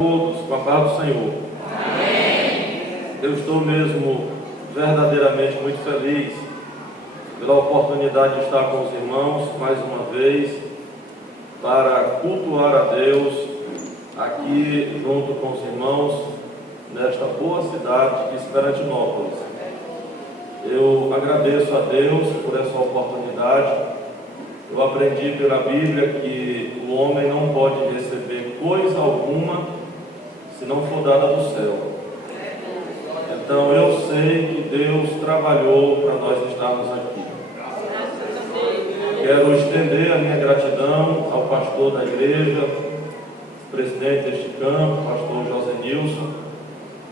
Todos, com a paz do Senhor. Amém. Eu estou mesmo verdadeiramente muito feliz pela oportunidade de estar com os irmãos mais uma vez para cultuar a Deus aqui junto com os irmãos nesta boa cidade de Esperantinópolis. Eu agradeço a Deus por essa oportunidade. Eu aprendi pela Bíblia que o homem não pode receber coisa alguma se não for dada do céu. Então eu sei que Deus trabalhou para nós estarmos aqui. Quero estender a minha gratidão ao pastor da igreja, presidente deste campo, pastor José Nilson,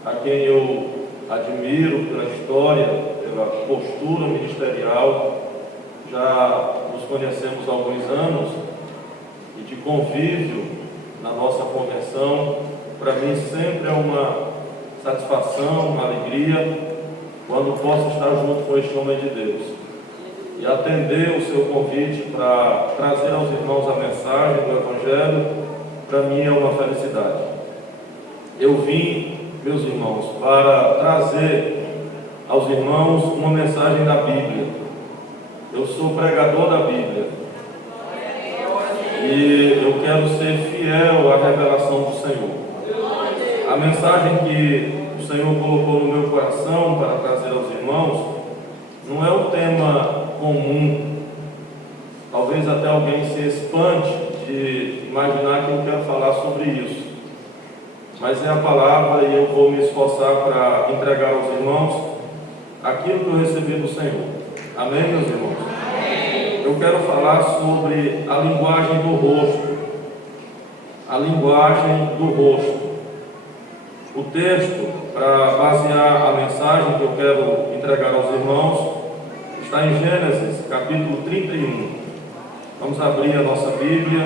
a quem eu admiro pela história, pela postura ministerial. Já nos conhecemos há alguns anos e de convívio na nossa convenção. Para mim sempre é uma satisfação, uma alegria, quando posso estar junto com este homem de Deus e atender o seu convite para trazer aos irmãos a mensagem do Evangelho. Para mim é uma felicidade. Eu vim, meus irmãos, para trazer aos irmãos uma mensagem da Bíblia. Eu sou pregador da Bíblia e eu quero ser fiel à revelação do Senhor. A mensagem que o Senhor colocou no meu coração para trazer aos irmãos não é um tema comum. Talvez até alguém se espante de imaginar que eu quero falar sobre isso. Mas é a palavra e eu vou me esforçar para entregar aos irmãos aquilo que eu recebi do Senhor. Amém, meus irmãos? Amém. Eu quero falar sobre a linguagem do rosto. A linguagem do rosto. O texto, para basear a mensagem que eu quero entregar aos irmãos, está em Gênesis, capítulo 31. Vamos abrir a nossa Bíblia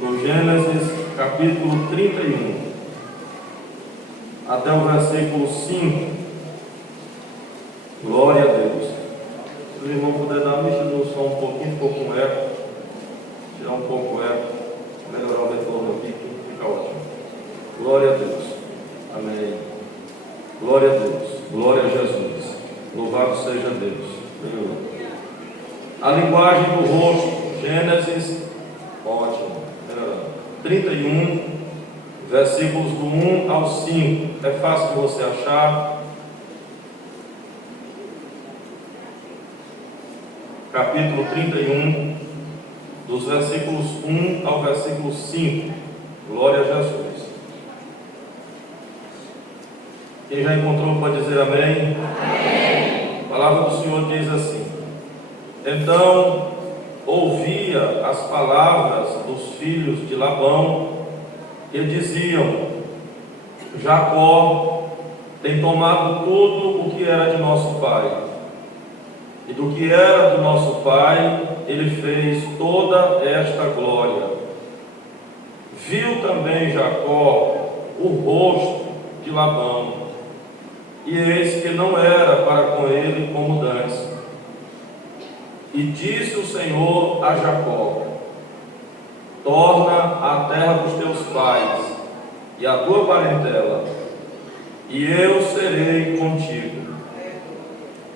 no Gênesis, capítulo 31, até o versículo 5. Glória a Deus. Se o irmão puder dar uma mexida no som um pouquinho, ficou com eco, tirar um pouco o eco, melhorar o retorno aqui, fica ótimo. Glória a Deus. Amém. Glória a Deus. Glória a Jesus. Louvado seja Deus. A linguagem do rosto. Gênesis, ótimo. 31, versículos do 1 ao 5. É fácil de você achar. Capítulo 31, dos versículos 1 ao versículo 5. Glória a Jesus. Quem já encontrou pode dizer amém? Amém. A palavra do Senhor diz assim: Então ouvia as palavras dos filhos de Labão, que diziam: Jacó tem tomado tudo o que era de nosso pai, e do que era do nosso pai ele fez toda esta glória. Viu também Jacó o rosto de Labão, e eis que não era para com ele como dança. E disse o Senhor a Jacó: Torna à terra dos teus pais e à tua parentela, e eu serei contigo.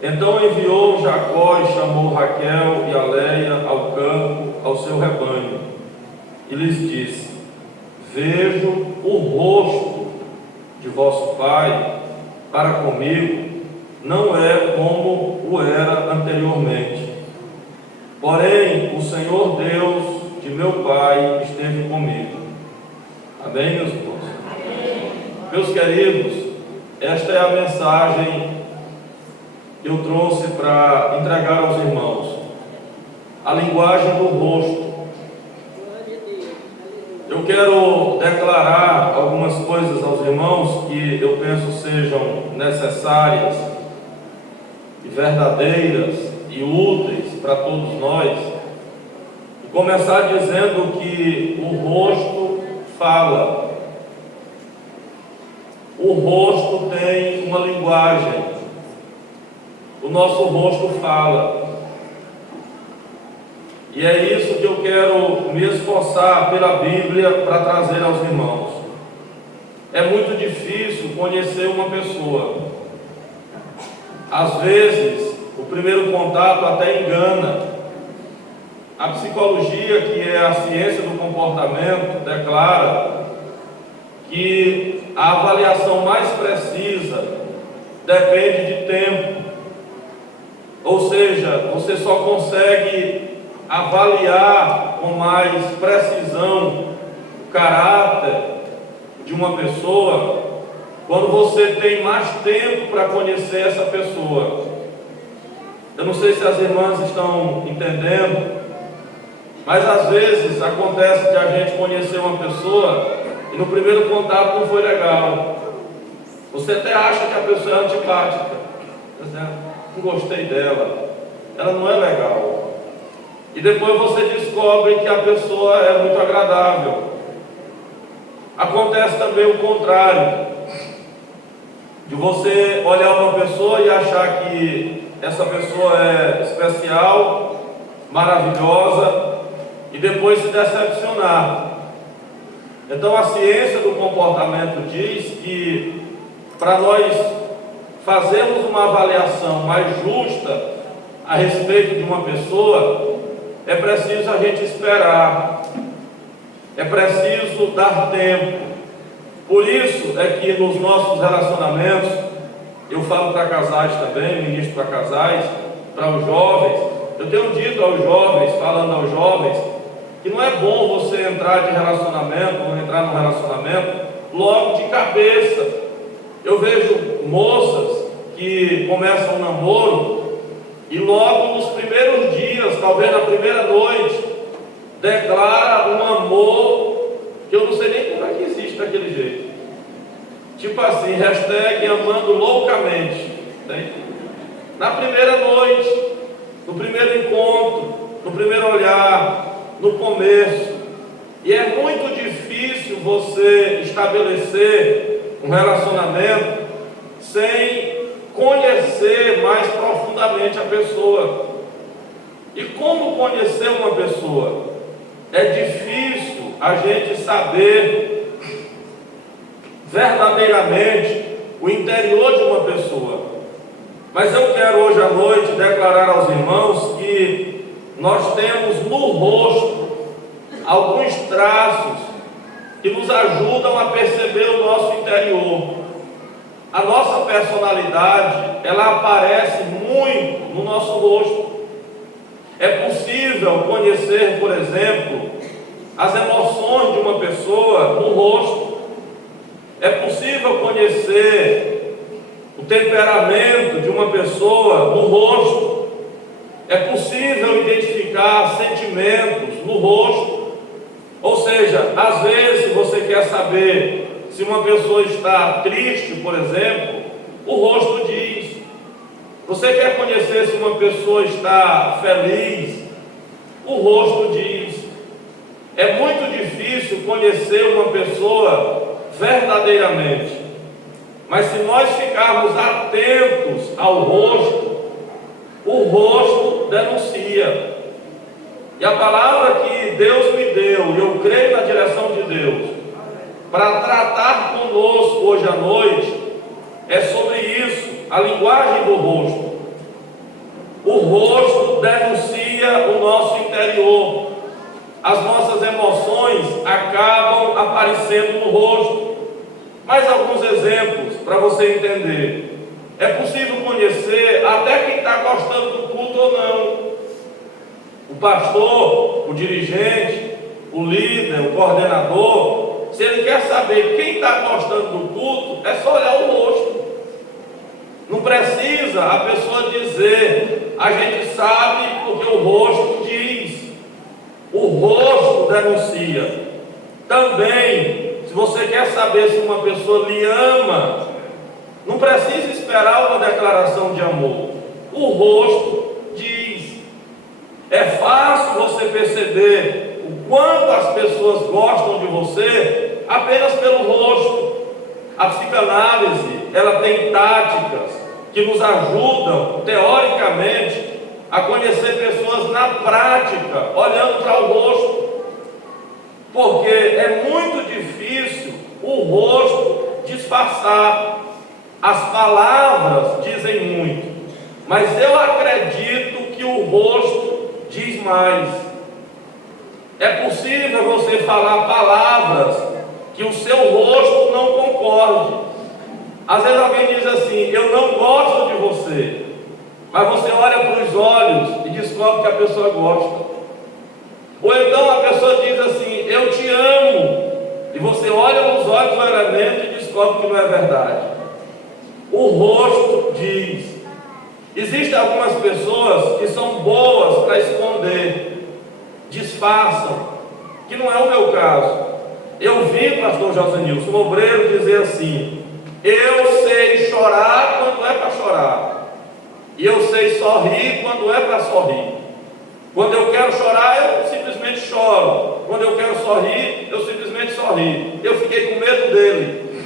Então enviou Jacó e chamou Raquel e a Leia ao campo, ao seu rebanho, e lhes disse: Vejo o rosto de vosso pai para comigo, não é como o era anteriormente. Porém, o Senhor Deus de meu pai esteve comigo. Amém, meus irmãos? Amém. Meus queridos, esta é a mensagem que eu trouxe para entregar aos irmãos. A linguagem do rosto. Eu quero declarar algumas coisas aos irmãos que eu penso sejam necessárias e verdadeiras e úteis para todos nós. E começar dizendo que o rosto fala. O rosto tem uma linguagem. O nosso rosto fala. E é isso que eu quero me esforçar pela Bíblia para trazer aos irmãos. é muito difícil conhecer uma pessoa. Às vezes, o primeiro contato até engana. A psicologia, que é a ciência do comportamento, declara que a avaliação mais precisa depende de tempo. Ou seja, você só consegue avaliar com mais precisão o caráter de uma pessoa quando você tem mais tempo para conhecer essa pessoa. Eu não sei se as irmãs estão entendendo, mas às vezes acontece de a gente conhecer uma pessoa e no primeiro contato não foi legal. Você até acha que a pessoa é antipática, não gostei dela, ela não é legal. E depois você descobre que a pessoa é muito agradável. Acontece também o contrário, de você olhar uma pessoa e achar que essa pessoa é especial, maravilhosa, e depois se decepcionar. Então a ciência do comportamento diz que para nós fazermos uma avaliação mais justa a respeito de uma pessoa, é preciso a gente esperar, é preciso dar tempo. Por isso é que nos nossos relacionamentos, eu falo para casais também, ministro para casais, para os jovens, eu tenho dito aos jovens, falando aos jovens, que não é bom você entrar de relacionamento, ou entrar num relacionamento logo de cabeça. Eu vejo moças que começam um namoro e logo nos primeiros dias, talvez na primeira noite, declara um amor que eu não sei nem como é que existe daquele jeito. Tipo assim, hashtag amando loucamente. Tem? Na primeira noite, no primeiro encontro, no primeiro olhar, no começo. E é muito difícil você estabelecer um relacionamento sem conhecer mais profundamente a pessoa. E como conhecer uma pessoa? É difícil a gente saber verdadeiramente o interior de uma pessoa. Mas eu quero hoje à noite declarar aos irmãos que nós temos no rosto alguns traços que nos ajudam a perceber o nosso interior. A nossa personalidade, ela aparece muito no nosso rosto. É possível conhecer, por exemplo, as emoções de uma pessoa no rosto. É possível conhecer o temperamento de uma pessoa no rosto. É possível identificar sentimentos no rosto. Ou seja, às vezes você quer saber se uma pessoa está triste, por exemplo, o rosto diz. Você quer conhecer se uma pessoa está feliz, o rosto diz. É muito difícil conhecer uma pessoa verdadeiramente. Mas se nós ficarmos atentos ao rosto, o rosto denuncia. E a palavra que Deus me deu, e eu creio na direção de Deus, para tratar conosco hoje à noite, é sobre isso, a linguagem do rosto. O rosto denuncia o nosso interior. As nossas emoções acabam aparecendo no rosto. Mais alguns exemplos para você entender. É possível conhecer até quem está gostando do culto ou não. O pastor, o dirigente, o líder, o coordenador, se ele quer saber quem está gostando do culto, é só olhar o rosto. Não precisa a pessoa dizer, a gente sabe porque o rosto diz. O rosto denuncia. Também, se você quer saber se uma pessoa lhe ama, não precisa esperar uma declaração de amor. O rosto diz. É fácil você perceber o quanto as pessoas gostam de você apenas pelo rosto. A psicanálise, ela tem táticas que nos ajudam, teoricamente, a conhecer pessoas na prática, olhando para o rosto. Porque é muito difícil o rosto disfarçar. As palavras dizem muito, mas eu acredito que o rosto diz mais. É possível você falar palavras que o seu rosto não concorde. Às vezes alguém diz assim: eu não gosto de você, mas você olha para os olhos e descobre que a pessoa gosta. Ou então a pessoa diz assim: eu te amo, e você olha nos olhos do elemento e descobre que não é verdade. O rosto diz. Existem algumas pessoas que são boas para esconder, disfarçam, que não é o meu caso. Eu vi, pastor José Nilson, um obreiro dizer assim: eu sei chorar quando é para chorar, e eu sei sorrir quando é para sorrir. Quando eu quero chorar, eu simplesmente choro. Quando eu quero sorrir, eu simplesmente sorri. Eu fiquei com medo dele,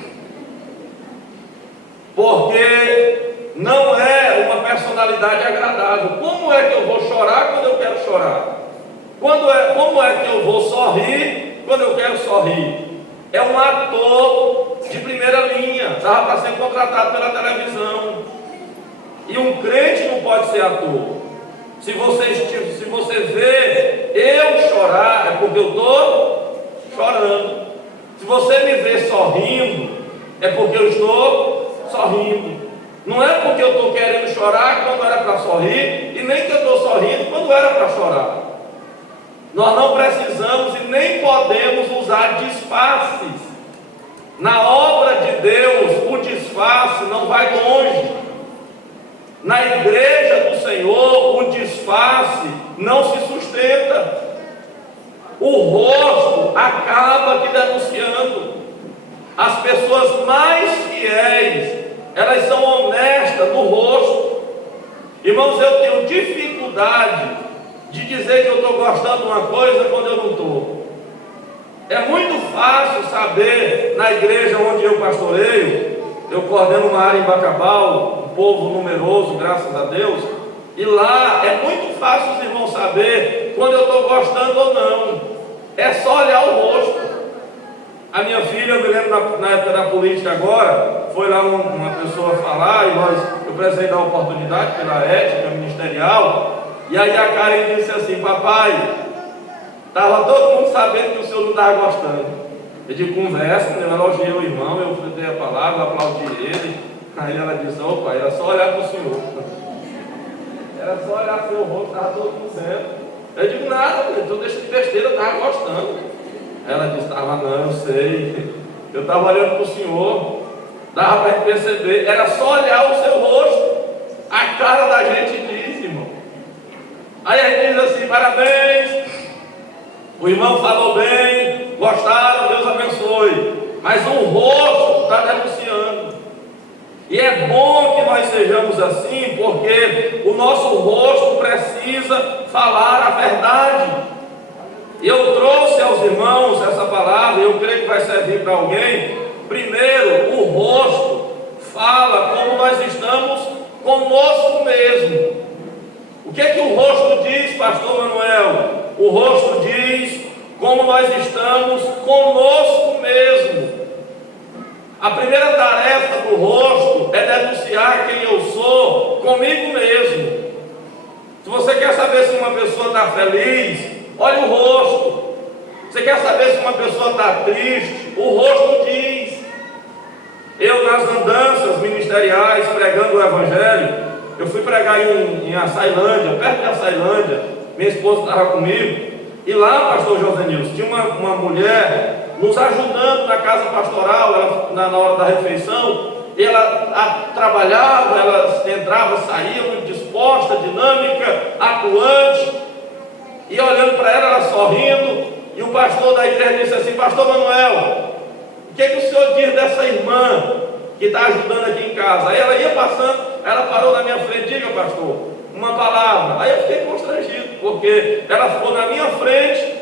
porque não é uma personalidade agradável. Como é que eu vou chorar quando eu quero chorar? Como é que eu vou sorrir quando eu quero sorrir? É um ator de primeira linha, estava para ser contratado pela televisão. E um crente não pode ser ator. Se você vê eu chorar, é porque eu estou chorando. Se você me vê sorrindo, é porque eu estou sorrindo. Não é porque eu estou querendo chorar quando era para sorrir, e nem que eu estou sorrindo quando era para chorar. Nós não precisamos e nem podemos usar disfarces. Na obra de Deus, o disfarce não vai longe. Na igreja do Senhor, o disfarce não se sustenta. O rosto acaba aqui denunciando. As pessoas mais fiéis, elas são honestas no rosto. Irmãos, eu tenho dificuldade de dizer que eu estou gostando de uma coisa quando eu não estou. É muito fácil saber, na igreja onde eu pastoreio, eu coordeno uma área em Bacabal, um povo numeroso, graças a Deus, e lá é muito fácil os irmãos saber quando eu estou gostando ou não. É só olhar o rosto. A minha filha, eu me lembro na época da política agora, foi lá uma pessoa falar, e eu precisei dar oportunidade pela ética ministerial, e aí a Karen disse assim: papai, estava todo mundo sabendo que o senhor não estava gostando. Eu digo: conversa, eu elogiei o irmão, eu dei a palavra, aplaudi ele. Aí ela disse: opa, era só olhar para o senhor. Era só olhar para o seu rosto, estava todo mundo certo. Eu digo: nada, então deixa de besteira, eu estava gostando. Ela disse: estava não, eu sei. Eu estava olhando para o senhor, dava para perceber, era só olhar o seu rosto. A cara da gente diz, irmão. Aí a gente diz assim: parabéns, o irmão falou bem, gostaram, Deus abençoe. Mas o rosto está denunciando. E é bom que nós sejamos assim, porque o nosso rosto precisa falar a verdade. Eu trouxe aos irmãos essa palavra, eu creio que vai servir para alguém. Primeiro, o rosto fala como nós estamos conosco mesmo. O que é que o rosto diz, pastor Manuel? O rosto diz como nós estamos conosco mesmo. A primeira tarefa do rosto é denunciar quem eu sou comigo mesmo. Se você quer saber se uma pessoa está feliz, olha o rosto. Você quer saber se uma pessoa está triste, o rosto diz. Eu, nas andanças ministeriais, pregando o Evangelho, eu fui pregar em Açailândia, perto de Açailândia. Minha esposa estava comigo. E lá, pastor José Nilson, tinha uma mulher nos ajudando na casa pastoral, ela, na hora da refeição. E ela trabalhava, ela entrava, saía, muito disposta, dinâmica, atuante. E olhando para ela, ela sorrindo. E o pastor da igreja disse assim: pastor Manuel, o que o senhor diz dessa irmã que está ajudando aqui em casa? Aí ela ia passando, ela parou na minha frente: diga, pastor, uma palavra. Aí eu fiquei constrangido, porque ela ficou na minha frente.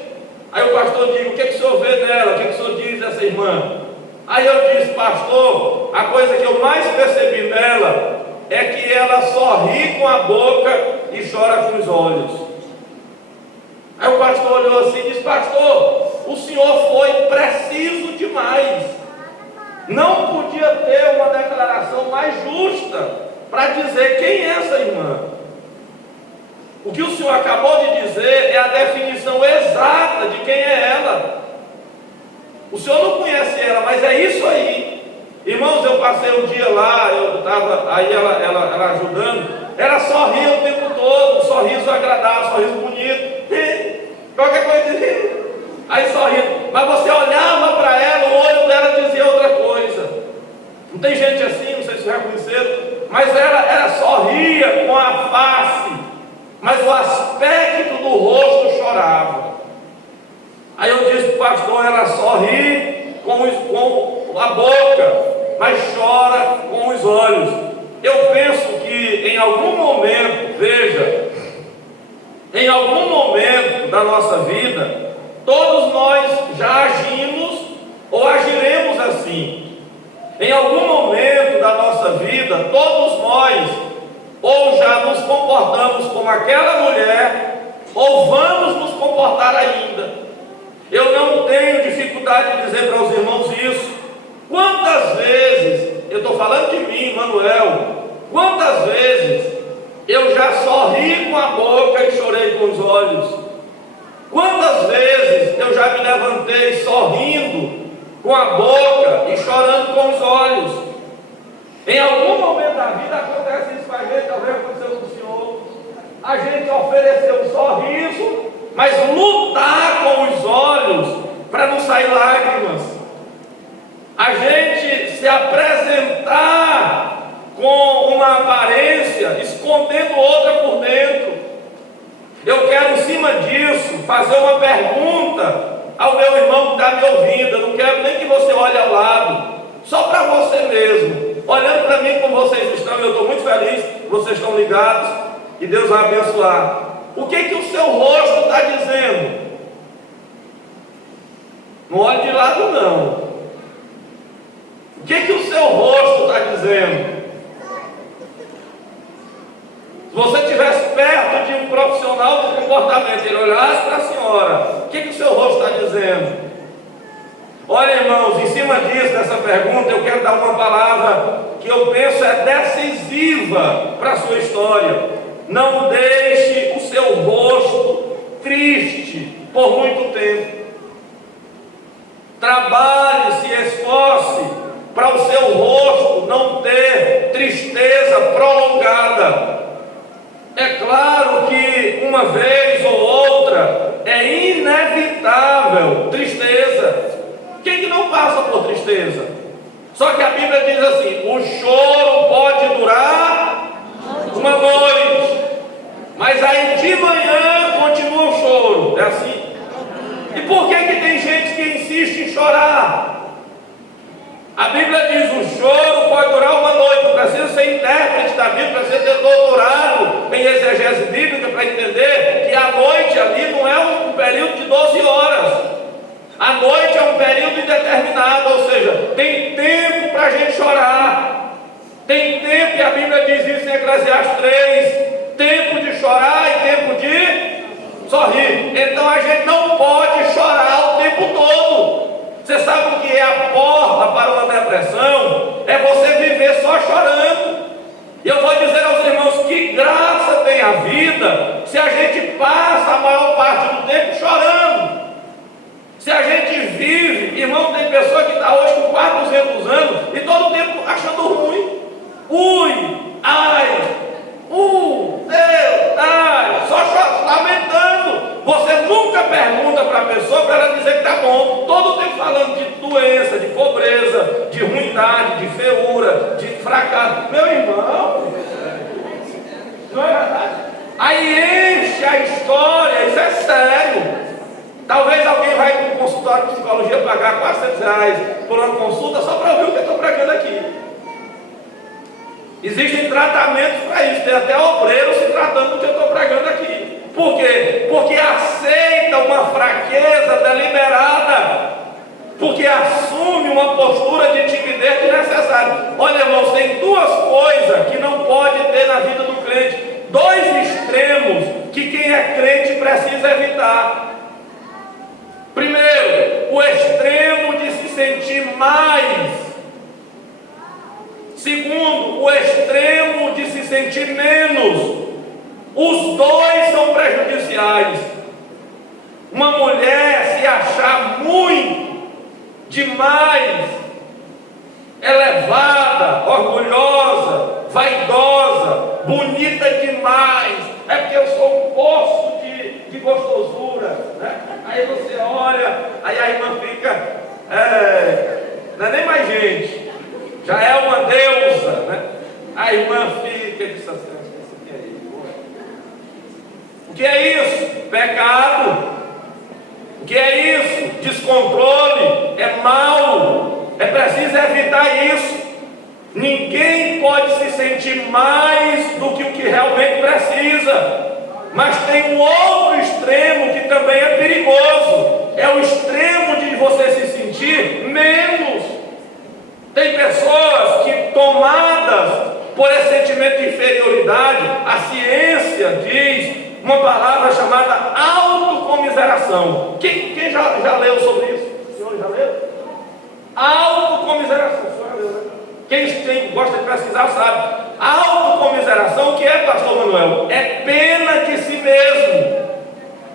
Aí o pastor diz: o que o senhor vê nela? O que o senhor diz dessa irmã? Aí eu disse: pastor, a coisa que eu mais percebi nela é que ela sorri com a boca e chora com os olhos. Aí o pastor olhou assim e disse: pastor, o senhor foi preciso demais. Não podia ter uma declaração mais justa para dizer quem é essa irmã. O que o senhor acabou de dizer é a definição exata de quem é ela. O senhor não conhece ela, mas é isso aí. Irmãos, eu passei um dia lá, eu estava aí, ela ajudando. Ela sorria o tempo todo, um sorriso agradável, um sorriso bonito. Qualquer coisa. Aí sorria. Mas você olhava para ela, o olho dela dizia outra coisa. Não tem gente assim, não sei se já conheceram, mas ela sorria com a face, mas o aspecto do rosto chorava. Aí eu disse para o pastor, ela sorri com a boca, mas chora com os olhos. Eu penso que em algum momento, veja, em algum momento da nossa vida, todos nós já agimos ou agiremos assim. Em algum momento da nossa vida, todos nós ou já nos comportamos como aquela mulher, ou vamos nos comportar ainda. Eu não tenho dificuldade de dizer para os irmãos isso. Quantas vezes, eu estou falando de mim, Manuel, quantas vezes eu já sorri com a boca e chorei com os olhos? Quantas vezes eu já me levantei sorrindo com a boca e chorando com os olhos? Em algum momento da vida acontece isso com a gente, talvez aconteceu com o senhor. A gente ofereceu um sorriso, mas lutar com os olhos para não sair lágrimas. A gente se apresentar com uma aparência, escondendo outra por dentro. Eu quero, em cima disso, fazer uma pergunta ao meu irmão que está me ouvindo. Eu não quero nem que você olhe ao lado, só para você mesmo. Olhando para mim como vocês estão, eu estou muito feliz, vocês estão ligados, e Deus vai abençoar. O que o seu rosto está dizendo? Não olhe de lado não. O que o seu rosto está dizendo? Se você estivesse perto de um profissional do comportamento, ele olhasse para a senhora, o que o seu rosto está dizendo? Olha, irmãos, em cima disso, dessa pergunta, eu quero dar uma palavra que eu penso é decisiva para a sua história. Não deixe o seu rosto triste por muito tempo. Trabalhe, se esforce para o seu rosto não ter tristeza prolongada. É claro que uma vez ou outra é inevitável tristeza. Quem que não passa por tristeza? Só que a Bíblia diz assim: o choro pode durar uma noite, mas aí de manhã continua o choro. É assim. E por que tem gente que insiste em chorar? A Bíblia diz: o choro pode durar uma noite. Não precisa ser intérprete da Bíblia, precisa ter doutorado em exegese bíblica para entender que a noite ali não é um período de 12 horas. A noite é um período indeterminado, ou seja, tem tempo para a gente chorar. Tem tempo, e a Bíblia diz isso em Eclesiastes 3, tempo de chorar e tempo de sorrir. Então a gente não pode chorar o tempo todo. Você sabe o que é a porta para uma depressão? É você viver só chorando. E eu vou dizer aos irmãos, que graça tem a vida se a gente passa a maior parte do tempo chorando. Se a gente vive, irmão, tem pessoa que está hoje com 400 anos e todo o tempo achando ruim. Ui, ai, Deus, ai, só lamentando. Você nunca pergunta para a pessoa para ela dizer que está bom. Todo o tempo falando de doença, de pobreza, de ruindade, de feura, de fracasso. Meu irmão, não é verdade? Aí enche a história, isso é sério. Talvez alguém vai para um consultório de psicologia pagar R$400 por uma consulta só para ouvir o que eu estou pregando aqui. Existem tratamentos para isso, tem até obreiro se tratando do que eu estou pregando aqui. Por quê? Porque aceita uma fraqueza deliberada, porque assume uma postura de timidez desnecessária. Olha, irmãos, tem duas coisas que não pode ter na vida do crente, dois extremos que quem é crente precisa evitar. Primeiro, o extremo de se sentir mais Segundo, o extremo de se sentir menos. Os dois são prejudiciais. Uma mulher se achar muito, demais, elevada, orgulhosa, vaidosa, bonita demais, é porque eu sou um poço de gostosura, né? Aí você olha, aí a irmã fica, não é nem mais gente, já é uma deusa, né? A irmã fica de assim, o que é isso? Pecado. O que é isso? Descontrole. É mal. É preciso evitar isso. Ninguém pode se sentir mais do que o que realmente precisa. Mas tem um outro extremo que também é perigoso. É o extremo de você se sentir menos. Tem pessoas que, tomadas por esse sentimento de inferioridade, a ciência diz uma palavra chamada autocomiseração. Quem já leu sobre isso? O senhor já leu? Autocomiseração. O senhor já leu, né? Quem gosta de pesquisar sabe. Autocomiseração, o que é, pastor Manuel? É pena de si mesmo.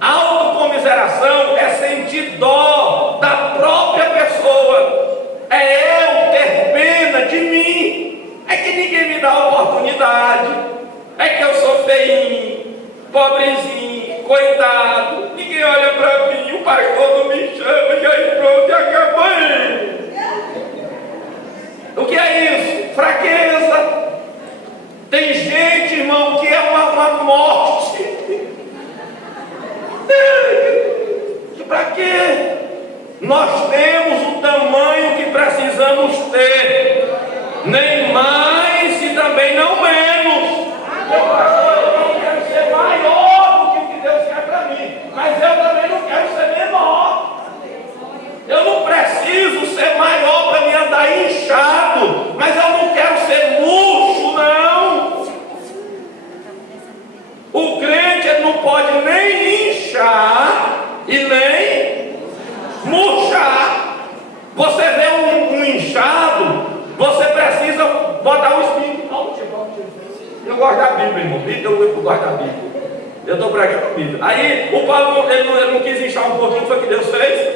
Autocomiseração é sentir dó da própria pessoa. É eu ter pena de mim. É que ninguém me dá oportunidade. É que eu sou feinho, pobrezinho, coitado, ninguém olha para mim, o pastor não me chama, e aí pronto, e acabei. O que é isso? Fraqueza. Tem gente, irmão, que é uma morte. Para quê? Nós temos o tamanho que precisamos ter, nem mais e também não menos. Maior do que Deus quer para mim, mas eu também não quero ser menor. Eu não preciso ser maior para me andar inchado, mas eu não quero ser murcho, não. O crente ele não pode nem inchar e nem murchar. Você vê um inchado, você precisa botar um espinho. Eu gosto da Bíblia, irmão. Eu gosto da Bíblia. Eu estou pregando a Bíblia. Aí o Paulo ele não quis inchar um pouquinho, foi o que Deus fez.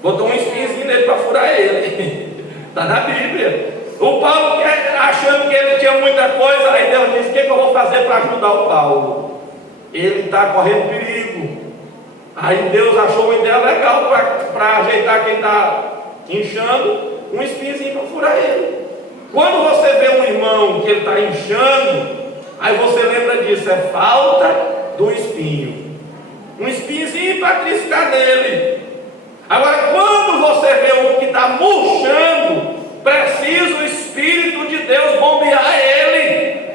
Botou um espinhozinho nele para furar ele. Está na Bíblia. O Paulo, achando que ele tinha muita coisa, aí Deus disse: o que eu vou fazer para ajudar o Paulo? Ele está correndo perigo. Aí Deus achou uma ideia legal para ajeitar quem está inchando, um espinhozinho para furar ele. Quando você vê um irmão que ele está inchando, aí você lembra disso, é falta do espinho. Um espinhozinho para triscar nele. Agora, quando você vê um que está murchando, precisa o Espírito de Deus bombear ele,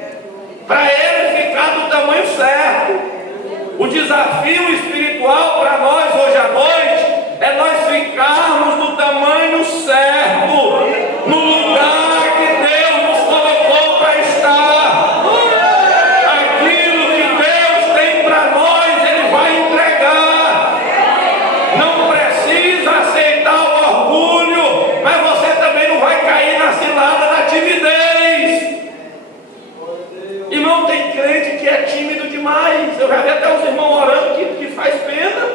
para ele ficar do tamanho certo. O desafio espiritual para nós hoje à noite é nós ficarmos do tamanho certo, no lugar demais. Eu já vi até os irmãos orando que faz pena.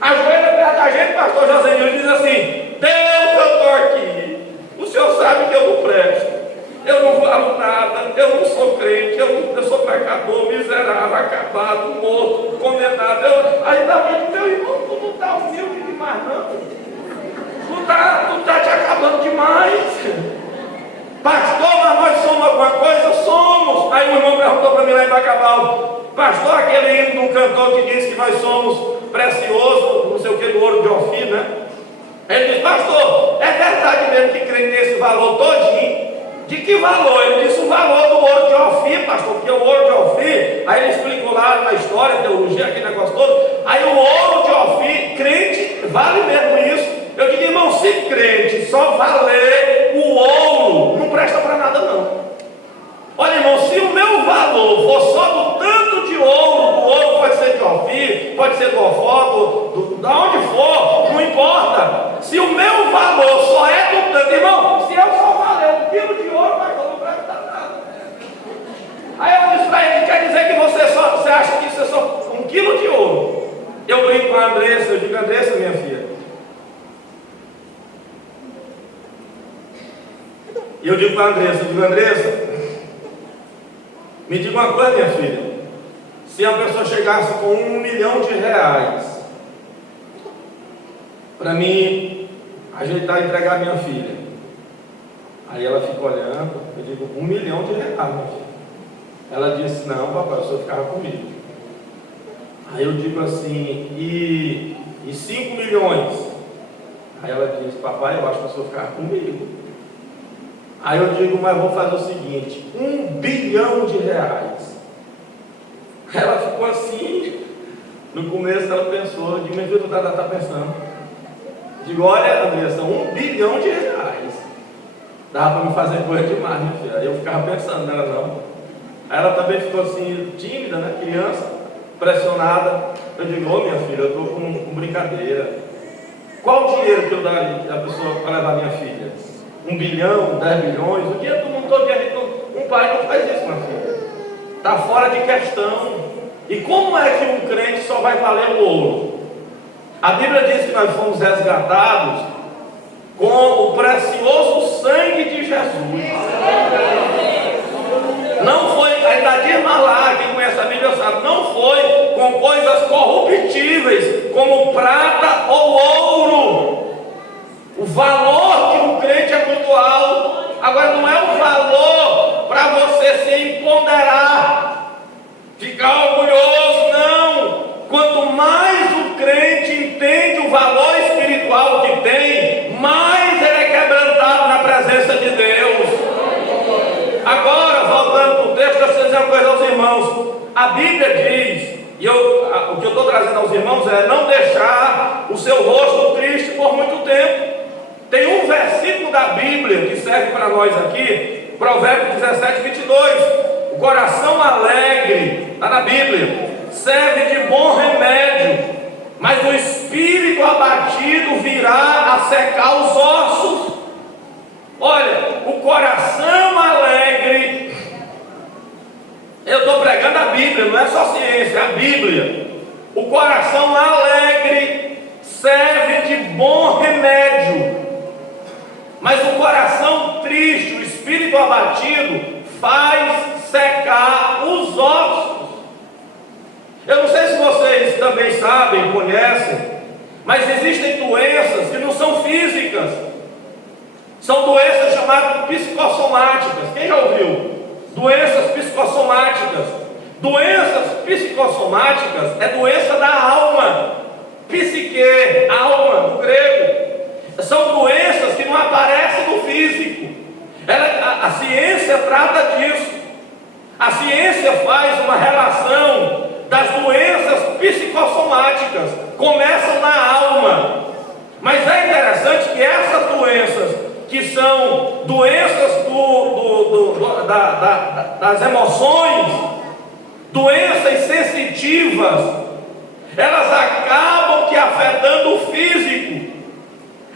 Ajoelha perto da gente, pastor Josenil diz assim: Deus, eu estou aqui. O senhor sabe que eu não presto. Eu não valo nada. Eu não sou crente. Eu sou pecador, miserável, acabado, morto, condenado. Aí Davi, meu irmão, tu não está humilde demais, não. Tu está te acabando demais. Pastor, mas nós somos alguma coisa? Somos. Aí o irmão perguntou para mim lá em Bacabal: pastor, aquele hino de um cantor que diz que nós somos preciosos, não sei o que, do ouro de Ofir, né? Ele disse: pastor, é verdade mesmo que crê nesse valor todinho? De que valor? Ele disse: o valor do ouro de Ofir, pastor, porque o ouro de Ofir, aí ele explicou lá na história, teologia, aquele negócio todo. Aí o ouro de Ofir, crente, vale mesmo isso? Eu digo: irmão, se crente só valer o ouro, não presta para nada não. Olha, irmão, se o meu valor for só do tanto de ouro, o ouro pode ser de Ofir, pode ser do Ofó, da onde for, não importa. Se o meu valor só é do tanto, irmão, se eu só valer 1 quilo de ouro, com a Andressa, eu digo, Andressa, minha filha. E eu digo para a Andressa, me diga uma coisa, minha filha. Se a pessoa chegasse com R$1 milhão para mim ajeitar e entregar a minha filha, aí ela fica olhando, eu digo, R$1 milhão, minha filha. Ela disse, não, papai, o senhor ficava comigo. Aí eu digo assim, e 5 milhões? Aí ela disse, papai, eu acho que o senhor ficava comigo. Aí eu digo, mas vou fazer o seguinte, R$1 bilhão. Ela ficou assim, no começo ela pensou, eu digo, meu filho, tu tá pensando. Digo, olha, Andressa, R$1 bilhão. Dava para me fazer coisa demais, minha filha. Aí eu ficava pensando nela, não. Aí ela também ficou assim, tímida, né, criança, pressionada. Eu digo, ô minha filha, eu estou com brincadeira. Qual o dinheiro que eu daria a pessoa para levar minha filha? 1 bilhão, 10 bilhões? O dinheiro do mundo todo, um pai não faz isso, minha filha. Está fora de questão. E como é que um crente só vai valer o ouro? A Bíblia diz que nós fomos resgatados com o precioso sangue de Jesus. Não foi, ainda diz mais lá, quem conhece a Bíblia sabe, não foi com coisas corruptíveis, como prata ou ouro. O valor de um crente é muito alto. Agora não é o valor para você se empoderar, ficar orgulhoso, não. Quanto mais o crente entende o valor espiritual que tem, mais ele é quebrantado na presença de Deus. Agora, voltando para o texto, eu preciso dizer uma coisa aos irmãos. A Bíblia diz, e o que eu estou trazendo aos irmãos é não deixar o seu rosto triste por muito tempo. Tem um versículo da Bíblia que serve para nós aqui, Provérbios 17, 22. O coração alegre, está na Bíblia, serve de bom remédio, mas o espírito abatido virá a secar os ossos. Olha, o coração alegre, eu estou pregando a Bíblia, não é só ciência, é a Bíblia. O coração alegre serve de bom remédio, mas o coração triste, o espírito abatido, faz secar os ossos. Eu não sei se vocês também sabem, conhecem, mas existem doenças que não são físicas, são doenças chamadas psicossomáticas. Quem já ouviu? Doenças psicossomáticas. Doenças psicossomáticas é doença da alma, psique, alma, do grego. São doenças que não aparecem no físico. A ciência trata disso. A ciência faz uma relação das doenças psicossomáticas. Começam na alma. Mas é interessante que essas doenças, que são doenças das emoções, doenças sensitivas, elas acabam que afetando o físico.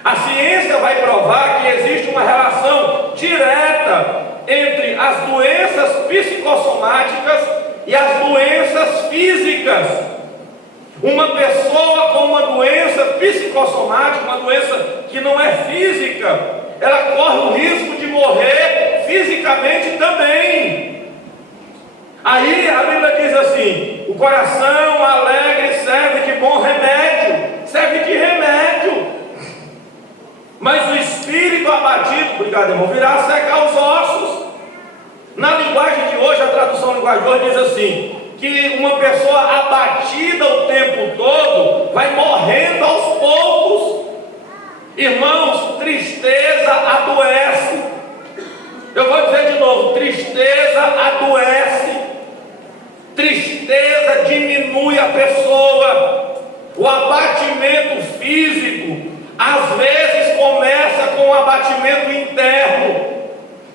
A ciência vai provar que existe uma relação direta entre as doenças psicossomáticas e as doenças físicas. Uma pessoa com uma doença psicossomática, uma doença que não é física, ela corre o risco de morrer fisicamente também. Aí a Bíblia diz assim: o coração alegre serve de bom remédio, serve de remédio. Mas o espírito abatido, obrigado irmão, virá secar os ossos. Na linguagem de hoje, a tradução da linguagem de hoje diz assim: que uma pessoa abatida o tempo todo vai morrendo aos poucos. Irmãos, tristeza adoece. Eu vou dizer de novo: tristeza adoece. Tristeza diminui a pessoa. O abatimento físico às vezes começa com um abatimento interno.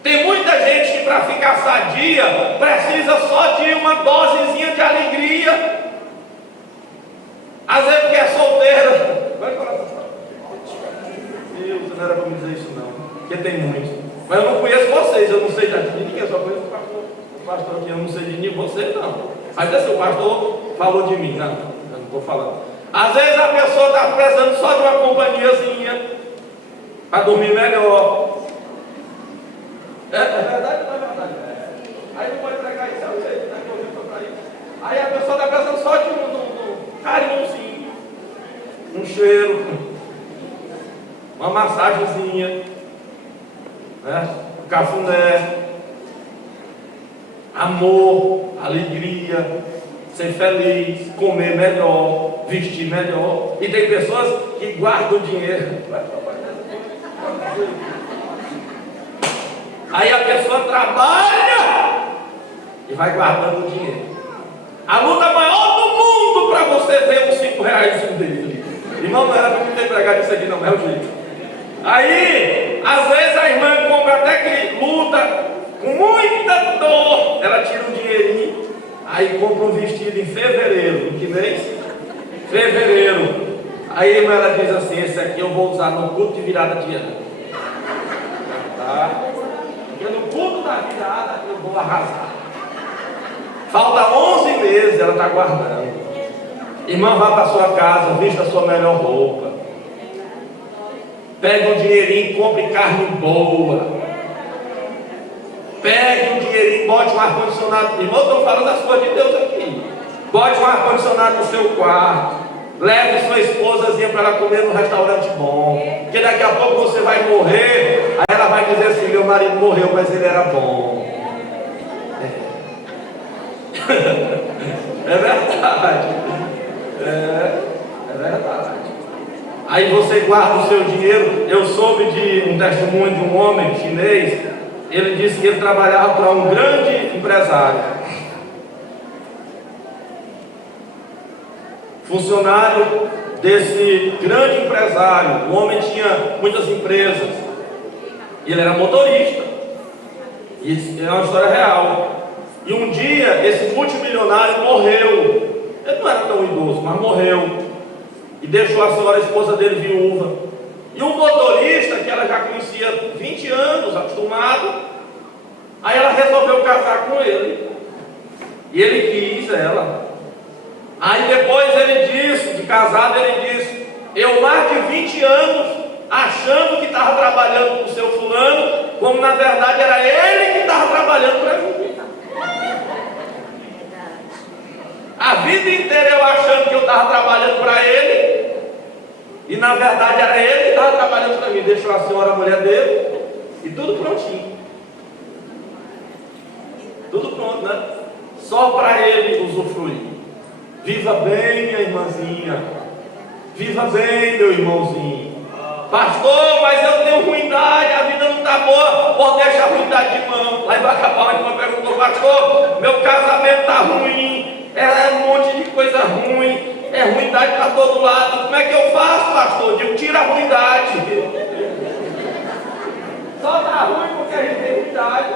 Tem muita gente que para ficar sadia precisa só de uma dosezinha de alegria. Às vezes porque é solteira. Vai falar, Deus, não era para me dizer isso não, porque tem muitos. Mas eu não conheço vocês, eu não sei de ninguém, eu só conheço o pastor aqui, eu não sei de ninguém, vocês não. Mas esse o pastor falou de mim, não, eu não estou falando. Às vezes a pessoa está precisando só de uma companhiazinha para dormir melhor. É verdade ou não é verdade? Aí não pode pregar isso, é o jeito, né? Que eu digo para isso. Aí a pessoa está precisando só de um carinhozinho, um cheiro, uma massagenzinha, né? Um cafuné, amor, alegria, ser feliz, comer melhor, vestir melhor. E tem pessoas que guardam dinheiro. Aí a pessoa trabalha e vai guardando o dinheiro. A luta maior do mundo para você ver uns R$5 dele. Irmão, não era para me ter pregado isso aqui, não é o jeito. Aí, às vezes a irmã compra até que luta com muita dor. Ela tira um dinheirinho, aí compra um vestido em fevereiro. Em que mês? Fevereiro. Aí a irmã ela diz assim: esse aqui eu vou usar no culto de virada de ano. Tá? Porque no culto da virada eu vou arrasar. Falta 11 meses, ela está guardando. Irmã, vá para sua casa, vista a sua melhor roupa. Pega um dinheirinho, compre carne boa. Pegue um dinheirinho, bote um ar-condicionado. Irmão, estou falando das coisas de Deus aqui. Bote um ar-condicionado no seu quarto. Leve sua esposazinha para ela comer num restaurante bom. Porque daqui a pouco você vai morrer. Aí ela vai dizer assim: meu marido morreu, mas ele era bom. É verdade. É verdade. Aí você guarda o seu dinheiro. Eu soube de um testemunho de um homem chinês. Ele disse que ele trabalhava para um grande empresário. Funcionário desse grande empresário. O homem tinha muitas empresas. Ele era motorista. Isso é uma história real. E um dia esse multimilionário morreu. Ele não era tão idoso, mas morreu. E deixou a senhora, a esposa dele, viúva. E o motorista, que ela já conhecia 20 anos, acostumado, aí ela resolveu casar com ele. E ele quis ela. Aí depois ele disse, de casado, ele disse: eu mais de 20 anos achando que estava trabalhando com o seu fulano, como na verdade era ele que estava trabalhando para mim. A vida inteira eu achando que eu estava trabalhando para ele, e na verdade era ele que estava trabalhando para mim. Deixou a senhora, a mulher dele, e tudo prontinho. Tudo pronto, né? Só para ele usufruir. Viva bem, minha irmãzinha. Viva bem, meu irmãozinho. Pastor, mas eu tenho ruindade, a vida não está boa. Pode deixar a ruindade de mão. Lá em Bacabal, a irmã perguntou: pastor, meu casamento está ruim. É um monte de coisa ruim. É ruindade para todo lado. Como é que eu faço, pastor? Eu digo: tira a ruindade. Só está ruim porque a gente tem ruindade.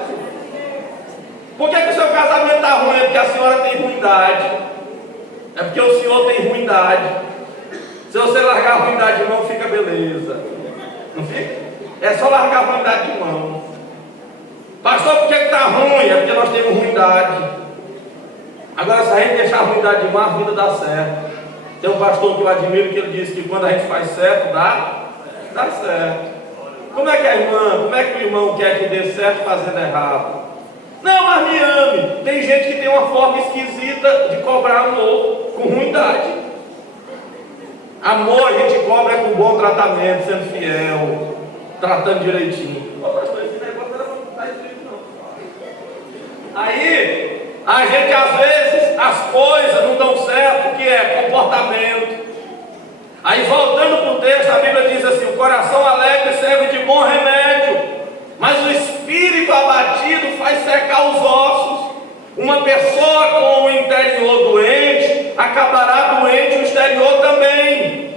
Por que o seu casamento está ruim? É porque a senhora tem ruindade. É porque o senhor tem ruindade. Se você largar a ruindade de mão, fica beleza. Não fica? É só largar a ruindade de mão. Pastor, por que está ruim? É porque nós temos ruindade. Agora, se a gente deixar a ruindade de mão, a vida dá certo. Tem um pastor que eu admiro, que ele disse que quando a gente faz certo, dá certo. Como é que a irmã, como é que o irmão quer que dê certo fazendo errado? Não, mas me ame. Tem gente que tem uma forma esquisita de cobrar amor com ruindade. Amor a gente cobra com bom tratamento, sendo fiel, tratando direitinho. Esse negócio não está escrito, não. Aí, a gente às vezes, as coisas não dão certo, que é comportamento. Aí, voltando para o texto, a Bíblia diz assim: o coração alegre serve de bom remédio, mas o espírito abatido faz secar os ossos. Uma pessoa com o interior doente acabará doente o exterior também.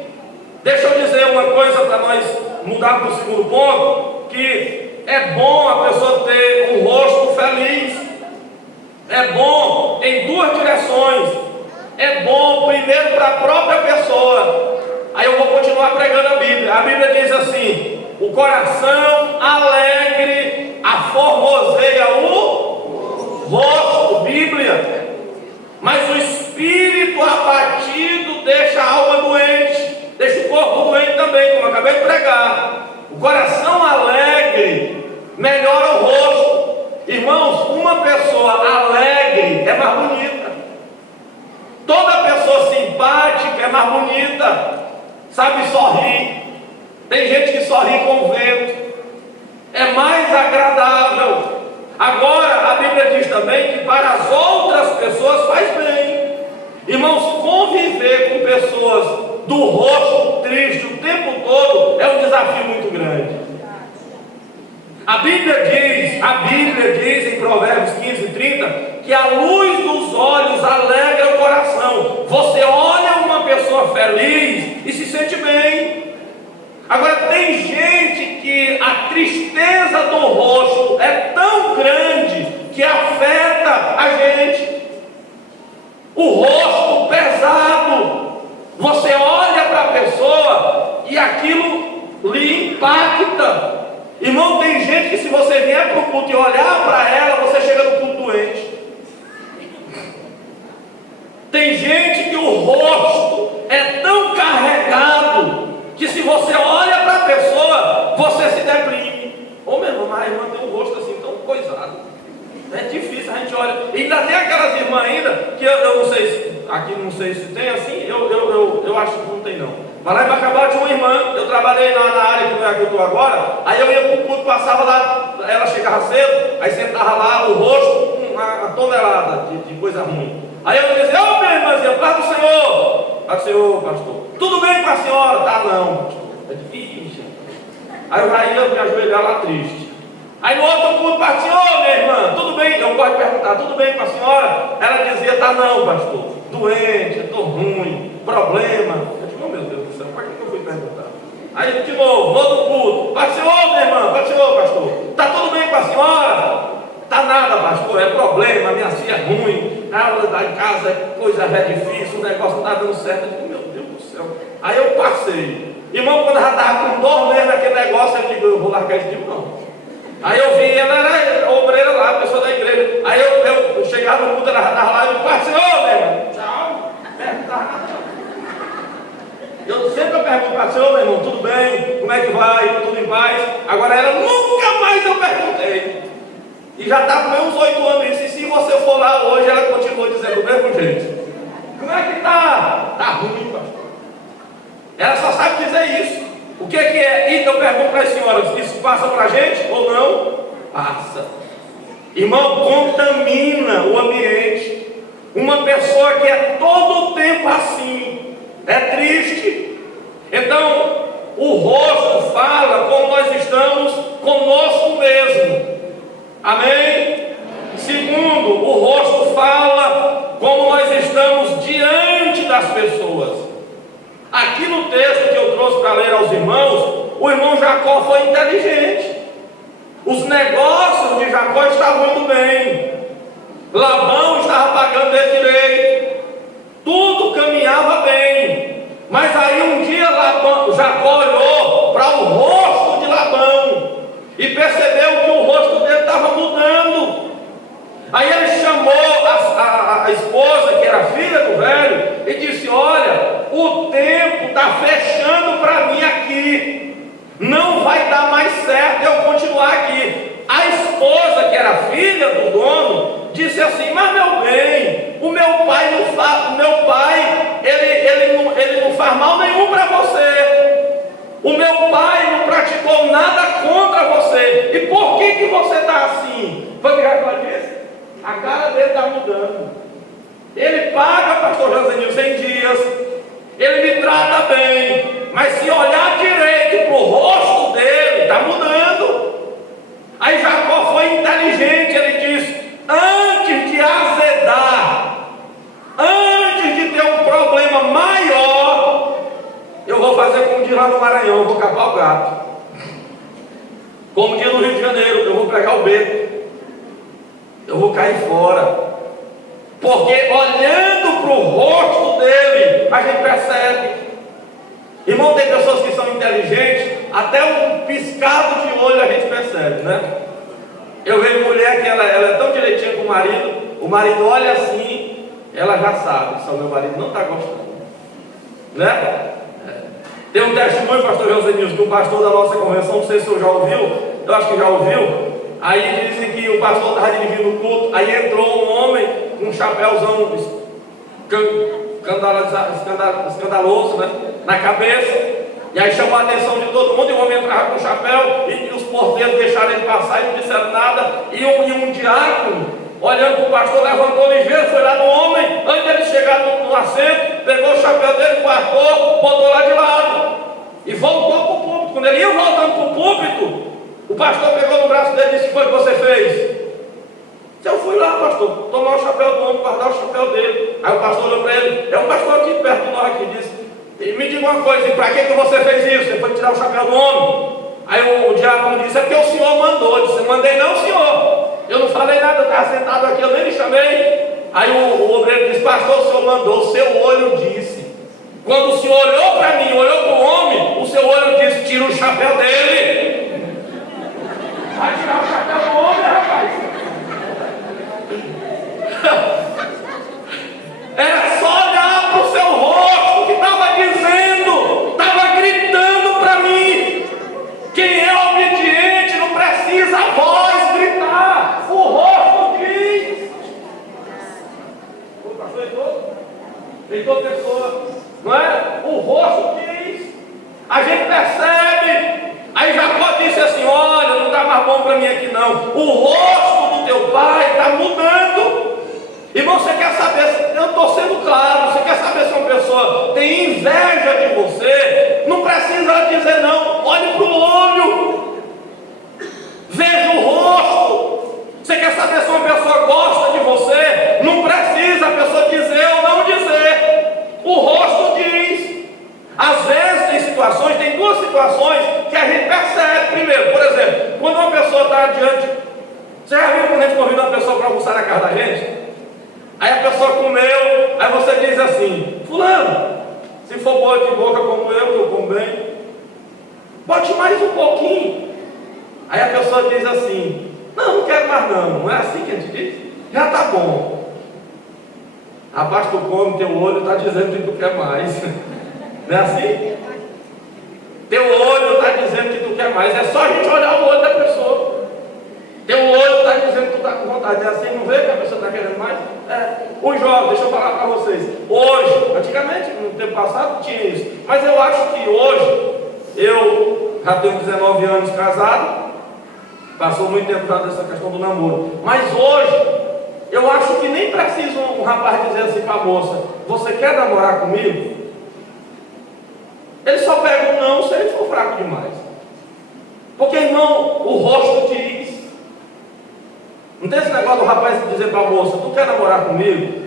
Deixa eu dizer uma coisa para nós mudar para o segundo ponto: que é bom a pessoa ter um rosto feliz. É bom em duas direções. É bom primeiro para a própria pessoa. Aí eu vou continuar pregando a Bíblia. A Bíblia diz assim: o coração alegre aformoseia o rosto, Bíblia, mas o espírito abatido deixa a alma doente. uma pessoa alegre é mais bonita. Toda pessoa simpática é mais bonita. Sabe sorrir. Tem gente que sorri com o vento. É mais agradável. Agora, a Bíblia diz também que para as outras pessoas faz bem. Irmãos, conviver com pessoas do rosto triste o tempo todo é um desafio muito grande. A Bíblia diz em Provérbios 15:30 que a luz dos olhos alegra o coração. Você olha uma pessoa feliz e se sente bem. Agora, tem gente que a tristeza do rosto é tão grande que afeta a gente. O rosto pesado. Você olha para a pessoa e aquilo lhe impacta. Irmão, tem gente que se você vier para o culto e olhar para ela, você chega no culto doente. Tem gente que o rosto é tão carregado que se você olha para a pessoa, você se deprime. Ô meu irmão, mas a irmã tem um rosto assim tão coisado. É difícil, a gente olha. E ainda tem aquelas irmãs ainda, que eu não sei, aqui não sei se tem assim, eu acho que não tem não. Mas lá em Bacabal tinha uma irmã, eu trabalhei na área que não é que eu estou agora, aí eu ia para o culto, passava lá, ela chegava cedo, aí sentava lá, o rosto com uma tonelada de coisa ruim. Aí eu dizia, ô minha irmãzinha, paz do Senhor. Paz do Senhor, pastor. Tudo bem com a senhora? Tá não, pastor. É difícil. Aí eu já ia me ajoelhar lá triste. Aí no outro culto, paz do Senhor, minha irmã, tudo bem? Eu gosto de perguntar, tudo bem com a senhora? Ela dizia, tá não, pastor. Doente, estou ruim, problema. Eu digo, oh meu Deus do céu, para que eu fui perguntar? Aí de novo, no outro culto, paz do Senhor, minha irmã, paz do Senhor, pastor. Tá tudo bem com a senhora? Tá nada, pastor, é problema, minha filha é ruim, ela está em casa, coisa é difícil, o negócio não está dando certo. Eu digo, meu Deus do céu. Aí eu passei. Irmão, quando ela estava com 2 meses naquele negócio, eu digo, eu vou largar isso de mão. Aí eu vi, ela era obreira lá, pessoa da igreja. Aí eu chegava no culto, ela estava lá, eu digo, paz do Senhor, meu irmão. Tchau. Eu sempre pergunto para o Senhor, meu irmão, tudo bem? Como é que vai? Tudo em paz? Agora ela nunca mais eu perguntei. E já está com meus 8 anos isso. E se você for lá hoje, ela continua dizendo do mesmo jeito. Como é que está? Está ruim, pastor. Ela só sabe dizer isso. O que é? E eu pergunto para as senhoras, isso passa para a gente ou não? Passa. Irmão, contamina o ambiente. Uma pessoa que é todo o tempo assim, é triste. Então, o rosto fala como nós estamos conosco mesmo. Amém? Segundo, o rosto fala como nós estamos diante das pessoas. Aqui no texto que eu trouxe para ler aos irmãos, o irmão Jacó foi inteligente. Os negócios de Jacó estavam indo bem. Labão estava pagando ele direito. Tudo caminhava bem. Mas aí um dia Jacó olhou para o rosto de Labão e percebeu que o rosto dele estava mudando. Aí ele chamou a esposa, que era filha do velho, e disse, olha, o tempo está fechando para mim aqui. Não vai dar mais certo eu continuar aqui. A esposa, que era filha do dono, disse assim, mas meu bem, o meu pai ele não faz mal nenhum para você. O meu pai não praticou nada contra você. E por que você está assim? Foi o que Jacó disse? A cara dele está mudando. Ele paga, pastor Josenilson, em dias. Ele me trata bem. Mas se olhar direito para o rosto dele, está mudando. Aí Jacó foi inteligente. Ele disse, antes de azedar, antes de ter um problema maior, eu vou fazer como diz lá no Maranhão, eu vou capar o gato. Como diz no Rio de Janeiro, eu vou pegar o beco. Eu vou cair fora. Porque olhando para o rosto dele, a gente percebe. Irmão, tem pessoas que são inteligentes, até um piscado de olho a gente percebe, né? Eu vejo mulher que ela é tão direitinha com o marido olha assim, ela já sabe, só meu marido não está gostando. Né? Tem um testemunho, pastor Josenilson, que um pastor da nossa convenção, não sei se o senhor já ouviu, eu acho que já ouviu, Aí dizem que o pastor estava dirigindo o culto, aí entrou um homem com um chapéuzão escandaloso, né, na cabeça. E aí chamou a atenção de todo mundo, e o homem entrava com o chapéu, e os porteiros deixaram ele passar e não disseram nada. E um diácono, olhando para o pastor, levantou ligeiro, foi lá no homem, antes dele chegar no assento, pegou o chapéu dele, guardou, botou lá de lado, e voltou para o púlpito. Quando ele ia voltando para o púlpito, o pastor pegou no braço dele e disse: o que foi que você fez? Eu fui lá, pastor, tomar o chapéu do homem, guardar o chapéu dele. Aí o pastor olhou para ele, é um pastor aqui perto de nós, que disse: e me diga uma coisa, e para que você fez isso? Você foi tirar o chapéu do homem? Aí o diácono disse: é porque o senhor mandou. Eu disse: eu mandei não, senhor. Eu não falei nada, eu estava sentado aqui, eu nem lhe chamei. Aí o obreiro disse: pastor, o senhor mandou, o seu olho disse. Quando o senhor olhou para mim, olhou para o homem, o seu olho disse: tira o chapéu dele. Vai tirar o chapéu do homem, rapaz. Era só olhar para o seu rosto, que estava dizendo, estava gritando para mim. Quem é obediente não precisa a voz gritar, o rosto diz. O pastor Heitor Pessoa, não é? O rosto diz. A gente percebe. Aí Jacó disse assim: olha, não está mais bom para mim aqui não. O rosto do teu pai está mudando. Irmão, você quer saber, eu estou sendo claro, você quer saber se uma pessoa tem inveja de você, não precisa dizer não, olhe para o olho, veja o rosto. Você quer saber se uma pessoa gosta de você, não precisa a pessoa dizer ou não dizer, o rosto diz. Às vezes tem duas situações que a gente percebe. Primeiro, por exemplo, quando uma pessoa está diante, você já viu quando a gente convida uma pessoa para almoçar na casa da gente? Aí a pessoa comeu, aí você diz assim: fulano, se for boa de boca como eu, que eu como bem, bote mais um pouquinho. Aí a pessoa diz assim: não quero mais não. Não é assim que a gente diz? Já está bom. Rapaz, tu come, teu olho está dizendo que tu quer mais. Não é assim? Teu olho está dizendo que tu quer mais. É só a gente olhar o olho da pessoa. Teu olho está dizendo que tu está com vontade. É assim, não vê que a pessoa está querendo mais? Os jovens, deixa eu falar para vocês. Hoje, antigamente, no tempo passado, tinha isso. Mas eu acho que hoje, eu já tenho 19 anos casado, passou muito tempo já dessa questão do namoro. Mas hoje, eu acho que nem precisa um rapaz dizer assim para a moça: você quer namorar comigo? Ele só pega um não se ele for fraco demais. Porque, irmão, o rosto diz. Não tem esse negócio do rapaz dizer para a moça: tu quer namorar comigo?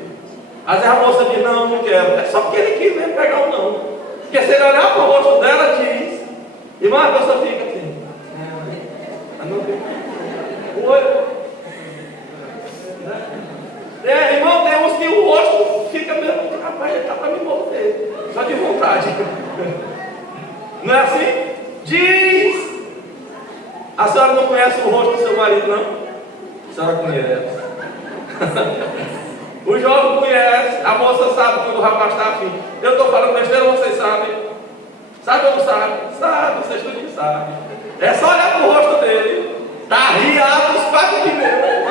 Às vezes a moça diz: não, não quero. É só porque ele quis mesmo pegar o não. Porque se ele olhar para o rosto dela, diz. Irmão, a pessoa fica assim. O olho. Irmão, tem uns que o rosto fica mesmo: rapaz, ele está para me morder. Só de vontade. Não é assim? Diz. A senhora não conhece o rosto do seu marido, não? A senhora conhece. O jovem conhece. A moça sabe quando o rapaz está afim. Eu estou falando besteira, vocês sabem? Sabe ou não sabe? Sabe, vocês todos sabem. É só olhar para o rosto dele. Está riado os 4 de meio.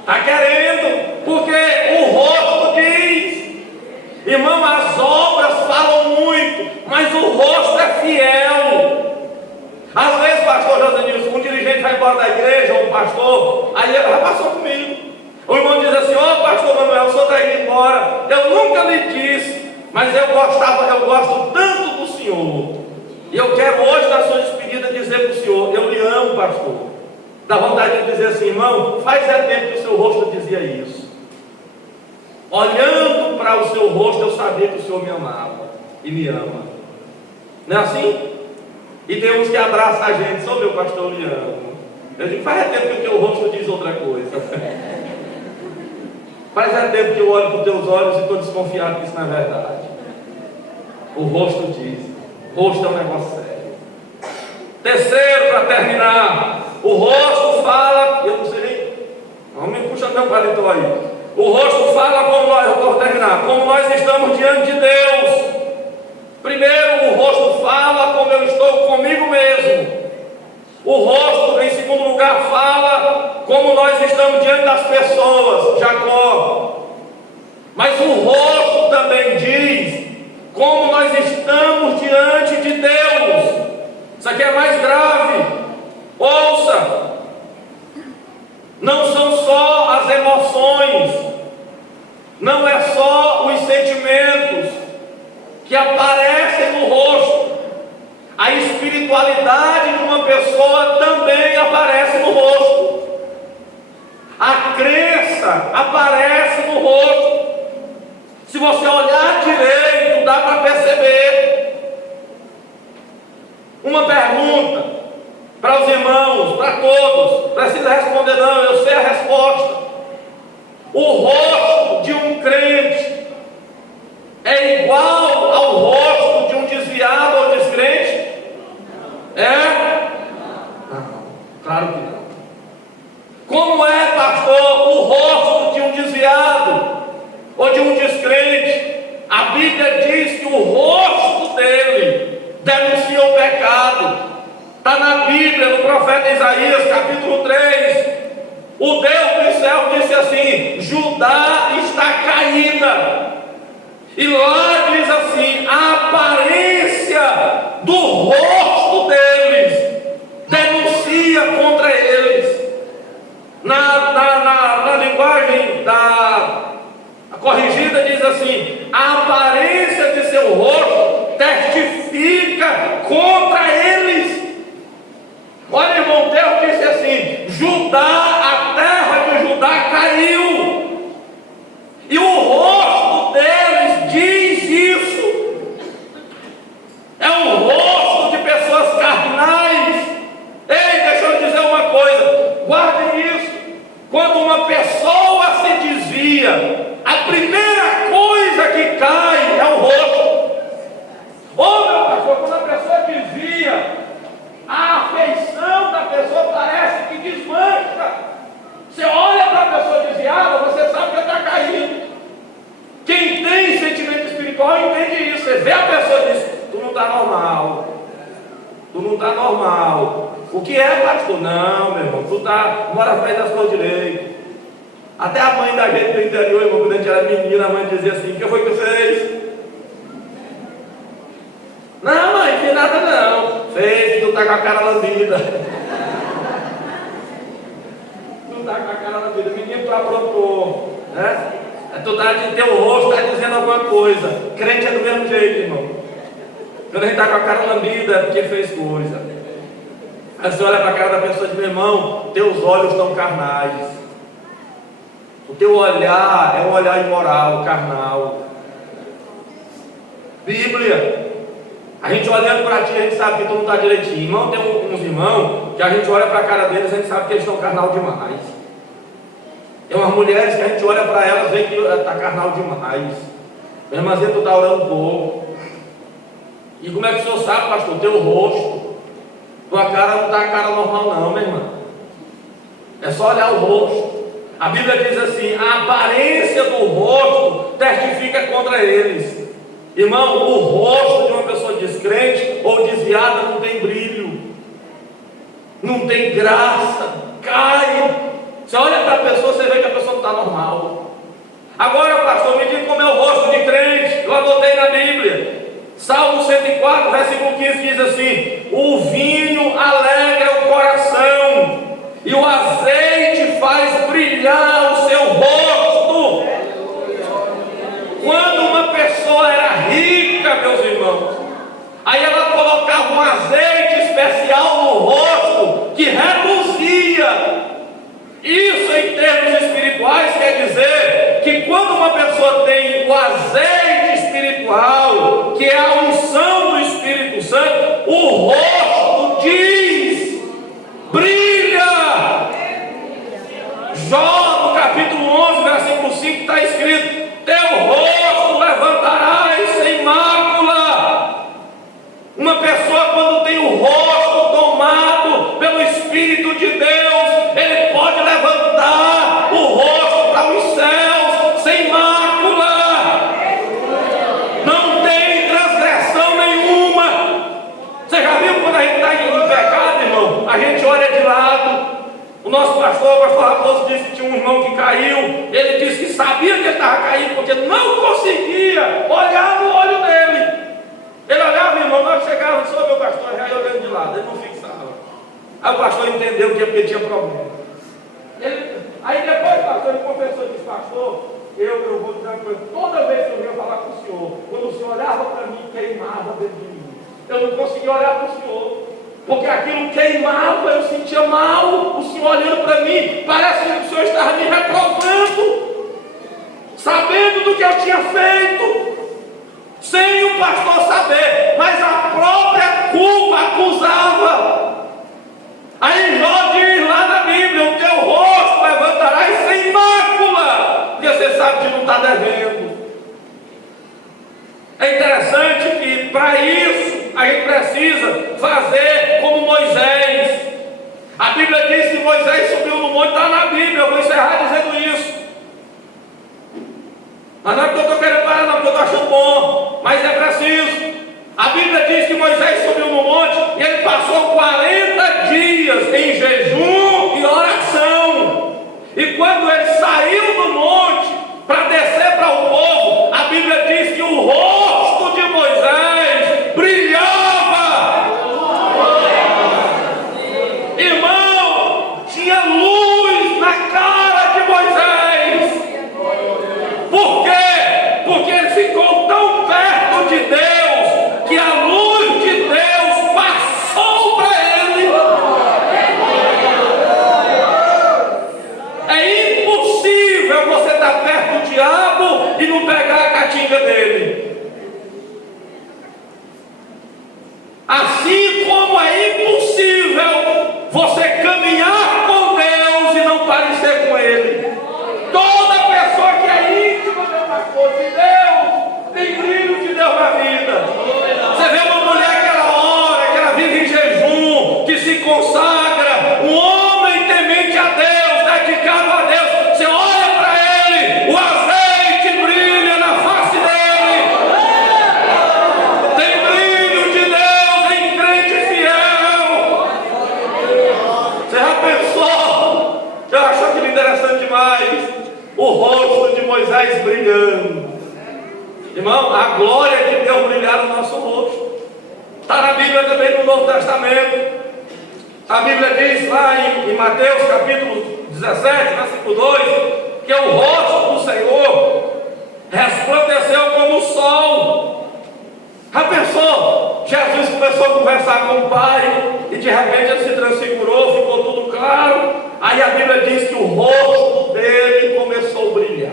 Está querendo. Porque o rosto diz. Irmão, as obras falam muito, mas o rosto é fiel. Às vezes, pastor José Nilson, um dirigente vai embora da igreja, ou um pastor, aí ele já passou comigo. O irmão diz assim: ó, pastor Manuel, o senhor está indo embora. Eu nunca lhe disse, mas eu gosto tanto do senhor. E eu quero hoje, na sua despedida, dizer para o senhor: eu lhe amo, pastor. Dá vontade de dizer assim: irmão, faz tempo que o seu rosto dizia isso. Olhando para o seu rosto, eu sabia que o Senhor me amava e me ama. Não é assim? E tem uns que abraçam a gente: sou meu pastor, eu lhe amo. Eu digo: faz tempo que o teu rosto diz outra coisa. Faz tempo que eu olho para os teus olhos e estou desconfiado que isso não é verdade. O rosto diz. O rosto é um negócio sério. Terceiro, para terminar, o rosto fala. Eu não sei nem. Não me puxa meu paletó aí. O rosto fala como nós, eu vou terminar, como nós estamos diante de Deus. Primeiro, o rosto fala como eu estou comigo mesmo. O rosto lugar fala como nós estamos diante das pessoas, Jacó. Mas o rosto também diz como nós estamos diante de Deus. Isso aqui é mais grave. Ouça, não são só as emoções, não é só os sentimentos que aparecem no rosto. A espiritualidade de uma pessoa também aparece no rosto. A crença aparece no rosto. Se você olhar direito, dá para perceber. Uma pergunta para os irmãos, para todos, precisa responder não, eu sei a resposta. O rosto de um crente é igual ao rosto de um desviado ou descrente? É? Não, claro que não. Como é, pastor, o rosto de um desviado ou de um descrente? A Bíblia diz que o rosto dele denuncia o pecado. Está na Bíblia, no profeta Isaías, capítulo 3. O Deus do céu disse assim: Judá está caída. E lá diz assim: a aparência do rosto deles denuncia contra eles. Na linguagem a corrigida diz assim: a aparência de seu rosto testifica contra eles. Olha, irmão, Deus disse assim: Judá, a terra de Judá caiu, e o rosto deles diz isso. É um rosto de pessoas carnais. Ei, deixa eu dizer uma coisa, guardem isso. Quando uma pessoa se desvia, a primeira coisa que cai é o rosto. Ô meu pastor, quando a pessoa desvia, a afeição da pessoa parece que desmancha. Você olha para a pessoa desviada, você sabe que ela está caindo. Quem tem sentimento espiritual entende isso. Você vê a pessoa e diz: tu não está normal. Tu não está normal. O que é, pastor? Não, meu irmão, tu mora faz as coisas direito. Até a mãe da gente do interior, irmão, quando a gente era menina, a mãe dizia assim: o que foi que você fez? Não, mãe, não fiz nada não. Fez, tu está com a cara lambida. Tu está com a cara lambida. Menino, tu aprontou, né? Teu rosto está dizendo alguma coisa. Crente é do mesmo jeito, irmão. Quando a gente está com a cara lambida, é porque fez coisa. Aí você olha para a cara da pessoa e diz: meu irmão, teus olhos estão carnais. O teu olhar é um olhar imoral, carnal. Bíblia. A gente olhando para ti, a gente sabe que tu não está direitinho. Irmão, tem uns irmãos que a gente olha para a cara deles, a gente sabe que eles estão carnal demais. Tem umas mulheres que a gente olha para elas e vê que está carnal demais. Minha irmãzinha, tu está orando pouco. E como é que o senhor sabe, pastor? Teu rosto. Tua cara não está a cara normal não, minha irmã. É só olhar o rosto. A Bíblia diz assim: a aparência do rosto testifica contra eles. Irmão, o rosto de uma pessoa descrente ou desviada não tem brilho, não tem graça, cai. Você olha para a pessoa, você vê que a pessoa não está normal. Agora, pastor, me diga como é o rosto de crente. Eu anotei na Bíblia. Salmo 104, versículo 15 diz assim: o vinho alegra o coração e o azeite faz brilhar o seu rosto. Quando uma pessoa era rica, meus irmãos, aí ela colocava um azeite especial no rosto que reluzia. Isso, em termos espirituais, quer dizer que quando uma pessoa tem o azeite espiritual, que é a unção do Espírito Santo, o rosto diz: brilha. Jó, no capítulo 11, versículo 5, está escrito: teu rosto levantarás sem mácula. Uma pessoa, quando tem o rosto tomado pelo Espírito de Deus, ele pode levantar o rosto para os céus sem mácula. Não tem transgressão nenhuma. Você já viu quando a gente está em pecado, irmão? A gente olha de lado. nosso pastor, o pastor Raposo, disse que tinha um irmão que caiu. Ele disse que sabia que ele estava caído, porque não conseguia olhar no olho dele. Ele olhava, irmão, nós chegávamos, sou meu pastor, já ia olhando de lado, ele não fixava. Aí o pastor entendeu que é porque tinha problema. Aí depois o pastor, ele confessou e disse: pastor, eu vou dizer uma coisa, toda vez que eu ia falar com o senhor, quando o senhor olhava para mim, queimava dentro de mim. Eu não conseguia olhar para o senhor, porque aquilo queimava, eu sentia mal, o senhor olhando para mim, parece que o senhor estava me reprovando, sabendo do que eu tinha feito, sem o pastor saber, mas a própria culpa acusava. Aí Jó diz lá na Bíblia: o teu rosto levantarás sem mácula, porque você sabe que não está devendo. É interessante que para isso a gente precisa fazer como Moisés. A Bíblia diz que Moisés subiu no monte, está na Bíblia, eu vou encerrar dizendo isso. Mas não é porque eu estou querendo parar, não, porque eu estou achando bom, mas é preciso. A Bíblia diz que Moisés subiu no monte e ele passou 40 dias em jejum e oração. E quando ele saiu do monte para descer para o povo, a Bíblia diz que o rosto de Moisés brilhava. Irmão, tinha luz na cara de Moisés. Por quê? Porque ele ficou tão perto de Deus que a luz de Deus passou para ele. É impossível você estar perto do diabo e não pegar a catinga dele. Assim como é impossível você caminhar com Deus e não parecer com Ele. Toda pessoa que é íntima, meu pastor, de Deus, tem brilho de Deus na vida. Você vê uma mulher que ela ora, que ela vive em jejum, que se consagra, um homem temente a Deus, dedicado a Deus. Você olha para ele, o azeite brilha na face dele. Tem brilho de Deus em crente fiel. Você já pensou? Eu acho aquilo interessante demais. O rosto de Moisés brilhando. Irmão, a glória de Deus brilhar no nosso rosto. Está na Bíblia também, no Novo Testamento. A Bíblia diz lá em Mateus capítulo 17, versículo 2, que o rosto do Senhor resplandeceu como o sol. Já pensou? Jesus começou a conversar com o Pai e de repente ele se transfigurou, ficou tudo claro. Aí a Bíblia diz que o rosto dele começou a brilhar.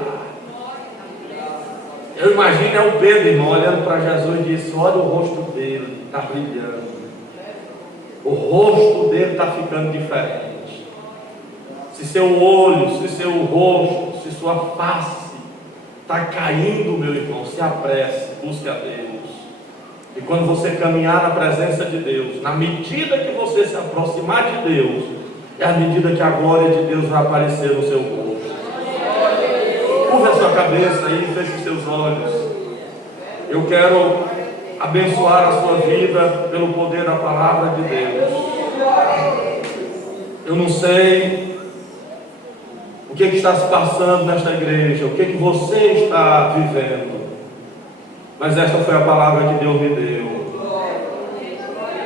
Eu imagino é o Pedro, irmão, olhando para Jesus e disse: olha o rosto dele, está brilhando. O rosto dele está ficando diferente. Se seu olho, se seu rosto, se sua face está caindo, meu irmão, se apresse, busque a Deus. E quando você caminhar na presença de Deus, na medida que você se aproximar de Deus, é a medida que a glória de Deus vai aparecer no seu rosto. Curva a sua cabeça aí, feche os seus olhos. Eu quero abençoar a sua vida pelo poder da palavra de Deus. Eu não sei o que está se passando nesta igreja, o que você está vivendo, mas esta foi a palavra que Deus me deu.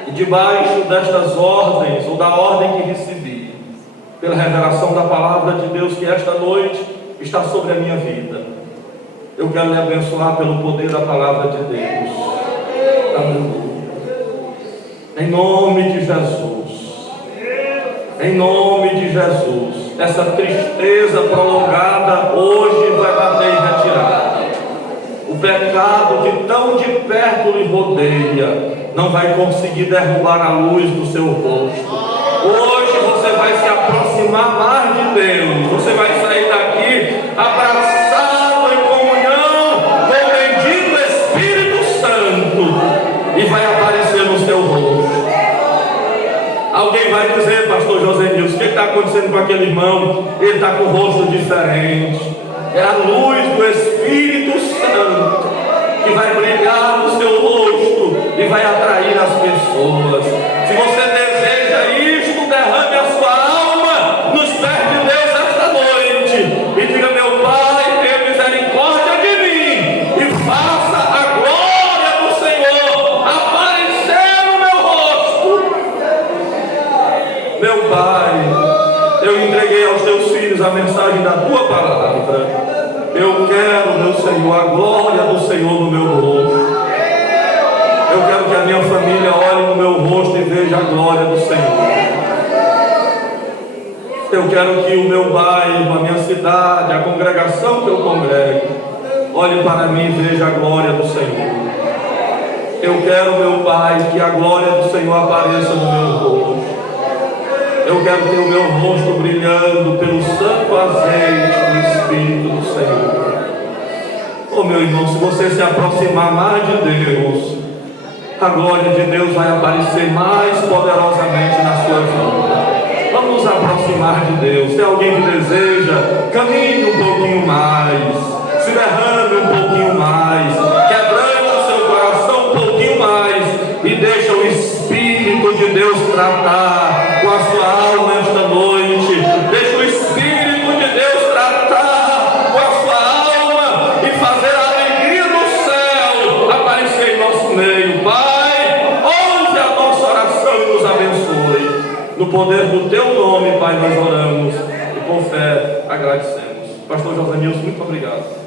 E debaixo destas ordens, ou da ordem que recebi, pela revelação da palavra de Deus que esta noite está sobre a minha vida, eu quero lhe abençoar pelo poder da palavra de Deus. Aleluia. Em nome de Jesus. Em nome de Jesus. Essa tristeza prolongada hoje vai bater em retirada. O pecado que tão de perto lhe rodeia não vai conseguir derrubar a luz do seu rosto. Hoje você vai se aproximar mais de Deus. Você vai sair daqui abraçado em comunhão com o bendito Espírito Santo e vai aparecer no seu rosto. Alguém vai dizer: pastor José Nilson, o que está acontecendo com aquele irmão? Ele está com o rosto diferente. É a luz do Espírito Santo que vai brilhar no seu rosto e vai atrair as pessoas. Se você deseja isto, derrame a sua alma nos Pai, eu entreguei aos teus filhos a mensagem da tua palavra. Eu quero, meu Senhor, a glória do Senhor no meu rosto. Eu quero que a minha família olhe no meu rosto e veja a glória do Senhor. Eu quero que o meu bairro, a minha cidade, a congregação que eu congrego, olhe para mim e veja a glória do Senhor. Eu quero, meu Pai, que a glória do Senhor apareça no meu rosto. Eu quero ter o meu rosto brilhando pelo santo azeite do Espírito do Senhor. Oh, meu irmão, se você se aproximar mais de Deus, a glória de Deus vai aparecer mais poderosamente na sua vida. Vamos nos aproximar de Deus. Se alguém que deseja, caminhe um pouquinho mais, se derrame um pouquinho mais, quebrando o seu coração um pouquinho mais, e deixa o Espírito de Deus tratar com a sua alma esta noite. Deixa o Espírito de Deus tratar com a sua alma e fazer a alegria do céu aparecer em nosso meio. Pai, ouve a nossa oração e nos abençoe. No poder do teu nome, Pai, nós oramos e com fé agradecemos. Pastor José Nilson, muito obrigado.